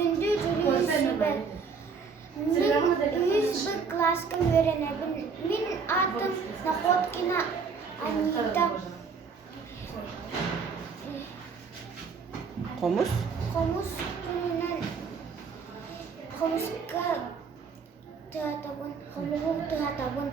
Күндү жүрүшүбө. Мен 101 класска öğrenedim. Min adım Nakotkina Anita. Хомус? Хомус күнүнөн Хомуска тыатабын, Хомугу тыатабын.